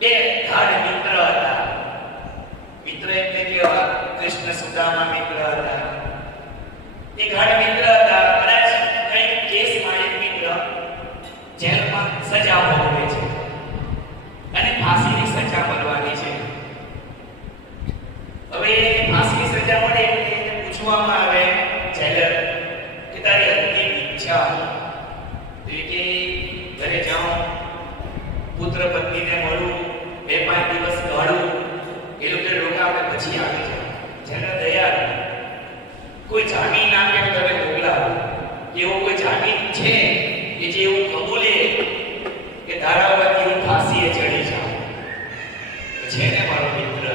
બે ગાઢ મિત્ર હતા. મિત્ર એટલે કેવા? કૃષ્ણ સુદામા મિત્ર હતા. એ ગાઢ મિત્ર હતા. કદાચ કઈ કેસમાં એક મિત્ર જેલમાં સજા ભોગવે છે અને ફાંસીની સજા મળવાની છે. હવે ફાંસીની સજા મળે એટલે એને પૂછવામાં આવે જેલર કે તારી અંતિમ ઈચ્છા? તો એ કે ઘરે જાઉં, પુત્ર પત્નીને મળું, 2-5 દિવસ ગાળું, એ લોકો રોકાવે પછી આવી જાઉં. જેલર દયાળ, કોઈ જામીન આપે તો તમે મોકલાવો. એવો કોઈ જામીન છે કે જે એવું કબૂલે કે ધારાવાથી હું ફાંસીએ ચડી જાઉં? છે ને મારો મિત્ર.